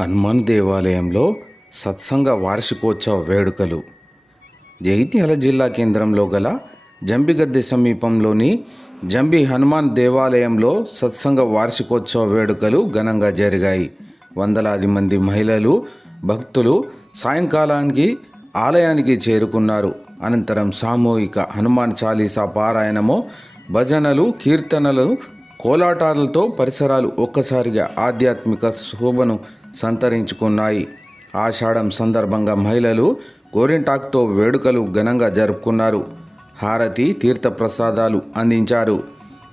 హనుమాన్ దేవాలయంలో సత్సంగ వార్షికోత్సవ వేడుకలు. జగిత్యాల జిల్లా కేంద్రంలో గల జంబిగద్దె సమీపంలోని జంబి హనుమాన్ దేవాలయంలో సత్సంగ వార్షికోత్సవ వేడుకలు ఘనంగా జరిగాయి. వందలాది మంది మహిళలు భక్తులు సాయంకాలానికి ఆలయానికి చేరుకున్నారు. అనంతరం సామూహిక హనుమాన్ చాలీసా పారాయణము భజనలు కీర్తనలు కోలాటాలతో పరిసరాలు ఒక్కసారిగా ఆధ్యాత్మిక శోభను సంతరించుకున్నాయి. ఆషాఢం సందర్భంగా మహిళలు గోరింటాక్తో వేడుకలు ఘనంగా జరుపుకున్నారు. హారతి తీర్థప్రసాదాలు అందించారు.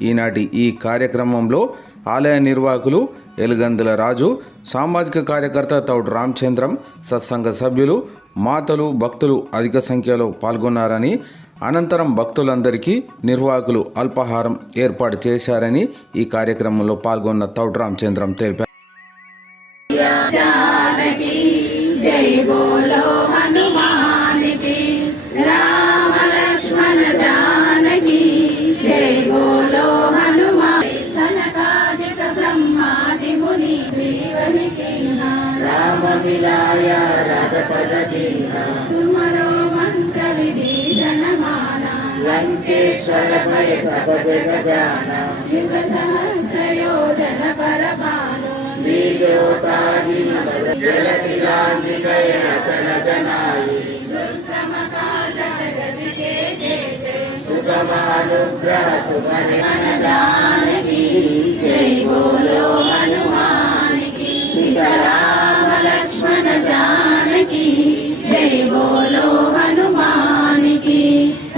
ఈనాటి ఈ కార్యక్రమంలో ఆలయ నిర్వాహకులు ఎలుగందుల రాజు సామాజిక కార్యకర్త తౌడు రామచంద్రం సత్సంగ సభ్యులు మాతలు భక్తులు అధిక సంఖ్యలో పాల్గొన్నారని అనంతరం భక్తులందరికీ నిర్వాహకులు అల్పాహారం ఏర్పాటు చేశారని ఈ కార్యక్రమంలో పాల్గొన్న తౌడు రామచంద్రం తెలిపారు. बोलो हनुमान की राम लक्ष्मण जानकी जय बोलो हनुमान सनकादिक ब्रह्मादि मुनि देवहि के राम मिलाया राजपद दीना तुम्हारो मंत्र विभीषण माना लंकेश्वर भय सब जग जाना युग सहस्र योजन पर भानु दुर्गम काज जगत के जेते सुगम अनुग्रह तुम्हारे मन जानकी जय बोलो हनुमान की सीता राम लक्ष्मण जानकी जय बोलो हनुमान की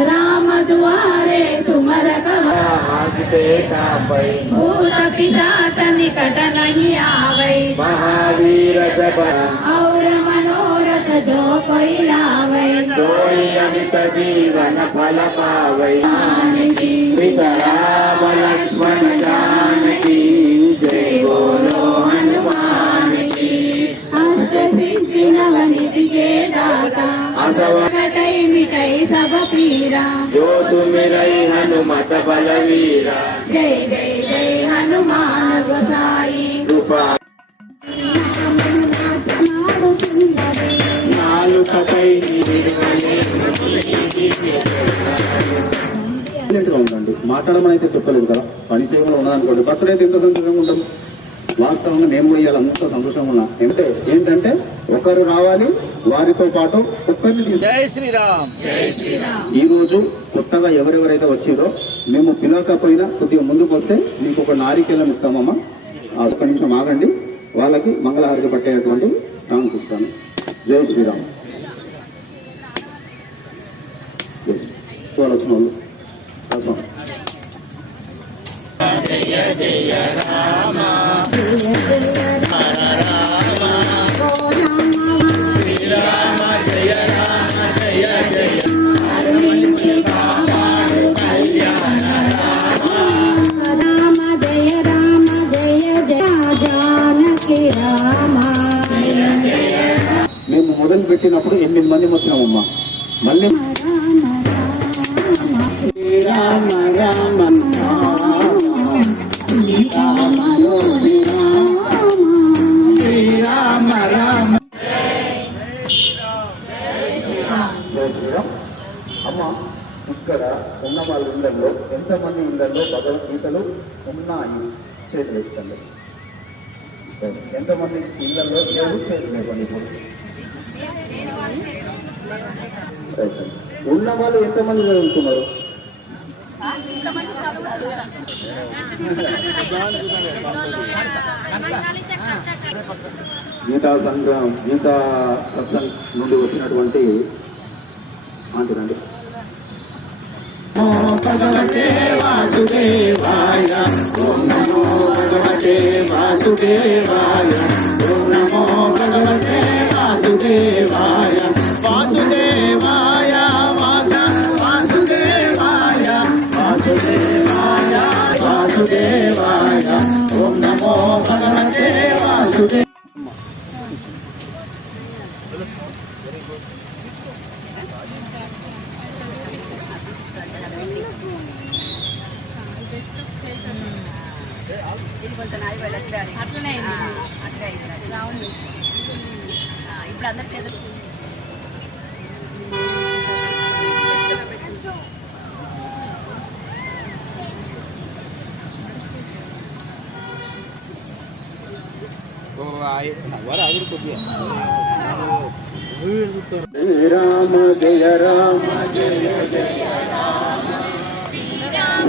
राम द्वारे तुम रखवा मांगते సోయి అమిత జీవన ఫల పావై సీతారామ లక్ష్మణ జానకి జయ బోలో హనుమానకి అష్ట సిద్ధి నవనిధి కే దాత అసవటై మిటై సభ పీరా జో సుమిరై హనుమత బల వీరా జయ జయ జయ హనుమాన్ గోసాయి కృపా. నాలుకపై సైలెంట్గా ఉండండి. మాట్లాడమని అయితే చెప్పలేదు కదా. పని చేయమని ఉన్నదనుకోండి బర్త్డే అయితే ఎంత సంతోషంగా ఉంటుంది వాస్తవంగా నేను కూడా ఇవాళ అంత సంతోషంగా ఉన్నా. అంటే ఏంటంటే ఒకరు రావాలి వారితో పాటు ఒక్కరిని జై శ్రీరామ్. ఈ రోజు కొత్తగా ఎవరెవరైతే వచ్చిరో మేము పిలవకపోయినా కొద్దిగా ముందుకు వస్తే మీకు ఒక నారికేలం ఇస్తామమ్మా. ఆ ఒక్క నిమిషం ఆగండి. వాళ్ళకి మంగళహారతి పట్టేటువంటి ఛాన్స్ ఇస్తాను. జై శ్రీరామ్. వాళ్ళు. వచ్చిన వాళ్ళు రామ జయ రామ జయ జయ జానకి రామ మేము మొదలు పెట్టినప్పుడు ఎనిమిది మంది వచ్చినామమ్మా. మళ్ళీ రామ రామ శ్రీరామ రామ అమ్మ ఇక్కడ ఉన్న వాళ్ళ ఇళ్ళలో ఎంతమంది ఇళ్ళలో భగవద్గీతలు ఉన్నాయి చేతులు ఇస్తుంది ఎంతమంది ఇళ్ళలో లేవు చేతులు ఇవ్వండి ఇప్పుడు ఉన్న వాళ్ళు ఎంతమంది చదువుతున్నారు గీతా సంఘం గీతా సత్సంగ్ నుండి వచ్చినటువంటి ఆంటీ రండి. భగవతే వాసుదేవాయ ఓం నమో భగవతే వాసుదేవాయ ఓం నమో భగవతే వాసుదేవాయ కొంచెం నాది వెళ్ళాలి అట్లనే అట్లే అయింది ఇప్పుడు అందరి చేతులు రామ జయ రామ జయ జయ రామ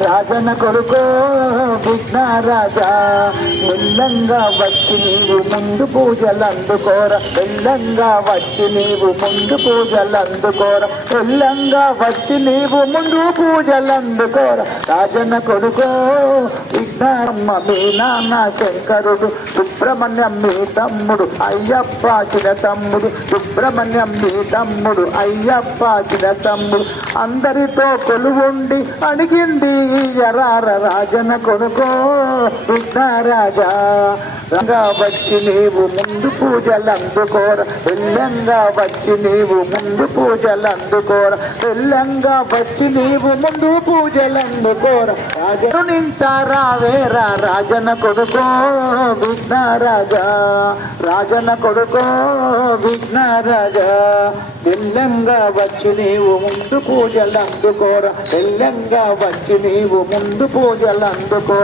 రాజన కొడుకో విఘ్న రాజా మెల్లంగా వచ్చి నీవు ముందు పూజలు అందుకోర మెల్లంగా వచ్చి నీవు ముందు పూజలు అందుకోర మెల్లంగా వచ్చి నీవు ముందు పూజలు అందుకోర రాజన కొడుకో విఘ్నమ్మ మీ నాన్న శంకరుడు సుబ్రహ్మణ్యం మీ తమ్ముడు అయ్యప్ప చిన్న తమ్ముడు సుబ్రహ్మణ్యం మీ తమ్ముడు అయ్యప్ప చిన్న తమ్ముడు. అందరితో కొలువుండి అడిగింది ఎరార రాజన కొనుకో విఘ్నరాజా రంగా వచ్చి నీవు ముందు పూజలు అందుకోర వెళ్ళంగా వచ్చి నీవు ముందు పూజలు అందుకోర వెళ్ళంగా వచ్చి నీవు ముందు పూజలు అందుకోర. రాజను నింటారా వేరా రాజన కొడుకో విఘ్నరాజా రాజన కొడుకో విఘ్నరాజా వెళ్ళంగా వచ్చి నీవు ముందు పూజలు అందుకోర వెళ్ళంగా వచ్చి నీవు ముందు పూజలు అందుకో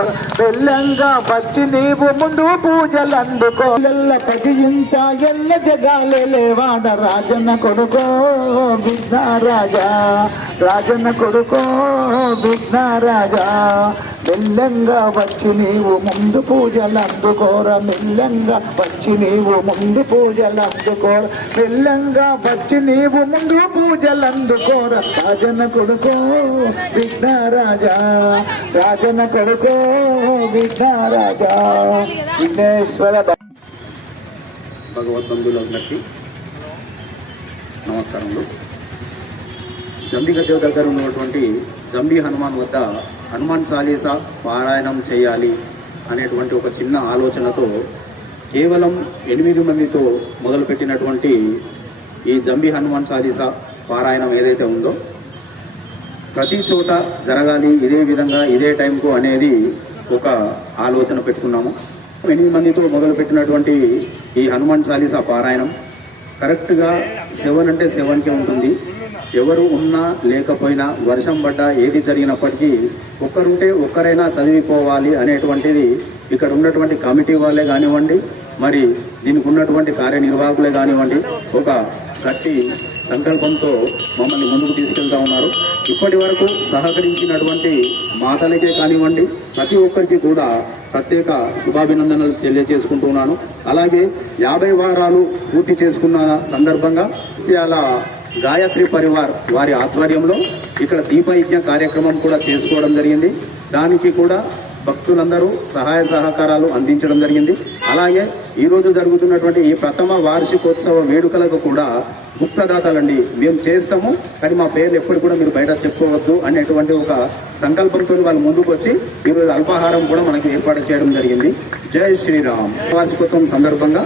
వెళ్ళంగా వచ్చి నీవు ముందు పూజలు అందుకో ఎల్ల పజించ ఎల్ల జగాలే లేవాడ కొడుకో విఘ్నరాజా. రాజన్న కొడుకో విఘ్నరాజా. మెల్లంగా వచ్చి నీవు ముందు పూజలు అందుకోర మెల్లంగా వచ్చి నీవు ముందు పూజలు అందుకోర మెల్లంగా వచ్చి నీవు ముందు పూజలు అందుకోర. రాజన కొడుకో విఘ్నరాజా రాజన కొడుకో విఘ్నరాజా. విఘ్నేశ్వర భగవద్బంధువులందరికీ నమస్కారములు. జంబిగద్దేవ్ దగ్గర ఉన్నటువంటి జంబి హనుమాన్ వద్ద హనుమాన్ చాలీసా పారాయణం చేయాలి అనేటువంటి ఒక చిన్న ఆలోచనతో కేవలం ఎనిమిది మందితో మొదలుపెట్టినటువంటి ఈ జంబి హనుమాన్ చాలీసా పారాయణం ఏదైతే ఉందో ప్రతి చోట జరగాలి ఇదే విధంగా ఇదే టైంకు అనేది ఒక ఆలోచన పెట్టుకున్నాము. ఎనిమిది మందితో మొదలుపెట్టినటువంటి ఈ హనుమాన్ చాలీసా పారాయణం కరెక్ట్గా సెవెన్ అంటే సెవెన్కే ఉంటుంది. ఎవరు ఉన్నా లేకపోయినా వర్షం పడ్డా ఏది జరిగినప్పటికీ ఒక్కరుంటే ఒక్కరైనా చదివిపోవాలి అనేటువంటిది ఇక్కడ ఉన్నటువంటి కమిటీ వాళ్ళే కానివ్వండి మరి దీనికి ఉన్నటువంటి కార్యనిర్వాహకులే కానివ్వండి ఒక గట్టి సంకల్పంతో మమ్మల్ని ముందుకు తీసుకెళ్తా ఉన్నారు. ఇప్పటి వరకు సహకరించినటువంటి మాతలకే కానివ్వండి ప్రతి ఒక్కరికి కూడా ప్రత్యేక శుభాభినందనలు తెలియజేసుకుంటున్నాను అలాగే యాభై వారాలు పూర్తి చేసుకున్న సందర్భంగా ఇవాళ గాయత్రి పరివార్ వారి ఆధ్వర్యంలో ఇక్కడ దీపయజ్ఞ కార్యక్రమం కూడా చేసుకోవడం జరిగింది. దానికి కూడా భక్తులందరూ సహాయ సహకారాలు అందించడం జరిగింది. అలాగే ఈరోజు జరుగుతున్నటువంటి ఈ ప్రథమ వార్షికోత్సవ వేడుకలకు కూడా గుప్తదాతలండి. మేము చేస్తాము కానీ మా పేర్లు ఎప్పుడు కూడా మీరు బయట చెప్పుకోవద్దు అనేటువంటి ఒక సంకల్పంతో వాళ్ళు ముందుకు వచ్చి ఈరోజు అల్పాహారం కూడా మనకి ఏర్పాటు చేయడం జరిగింది. జై శ్రీరామ్. వార్షికోత్సవం సందర్భంగా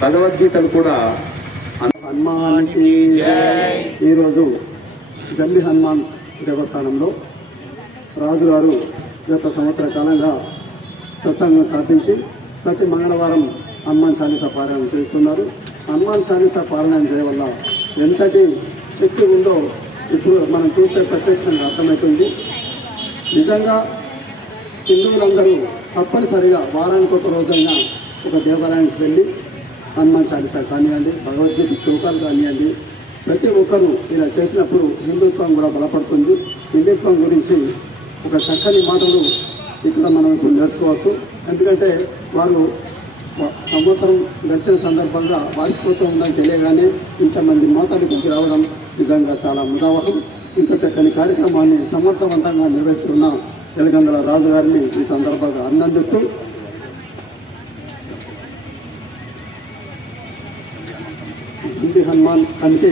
భగవద్గీతలు కూడా హనుమానికి ఈరోజు జంబి హనుమాన్ దేవస్థానంలో రాజుగారు గత సంవత్సర కాలంగా సత్సంగం స్థాపించి ప్రతి మంగళవారం హనుమాన్ చాలీసా పారాయణం చేస్తున్నారు. హనుమాన్ చాలీసా పారాయణం చేయడం వల్ల ఎంతటి శక్తి ఉందో ఇప్పుడు మనం చూస్తే ప్రత్యక్షంగా అర్థమవుతుంది. నిజంగా హిందువులందరూ తప్పనిసరిగా వారానికి ఒక రోజైనా ఒక దేవాలయానికి వెళ్ళి హనుమాన్ చాలీసా కానివ్వండి భగవద్గీత శ్లోకాలు కానివ్వండి ప్రతి ఒక్కరూ ఇలా చేసినప్పుడు హిందుత్వం కూడా బలపడుతుంది. హిందుత్వం గురించి ఒక చక్కని మాటలు ఇక్కడ మనం ఇప్పుడు నేర్చుకోవచ్చు. ఎందుకంటే వారు సంవత్సరం గడిచిన సందర్భంగా వార్షికోత్సవం ఉందని తెలియగానే ఇంతమంది మోతాదికి రావడం నిజంగా చాలా ముదావహం. ఇంత చక్కని కార్యక్రమాన్ని సమర్థవంతంగా నిర్వహిస్తున్న ఎలగందల రాజు గారిని ఈ సందర్భంగా అభినందిస్తూ హిందీ హనుమాన్ కమిటీ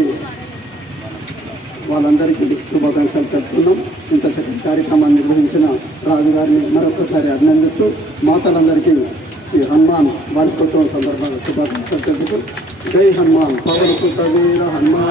వాళ్ళందరికీ శుభాకాంక్షలు తెలుపుతున్నాం ఇంత చక్కటి కార్యక్రమాన్ని నిర్వహించిన రాజు గారిని మరొకసారి అభినందిస్తూ మాతలందరికీ ఈ హనుమాన్ వార్షికోత్సవం సందర్భంగా శుభాకాంక్షలు తెలుపుతూ. జై హనుమాన్. పవన్ హనుమాన్.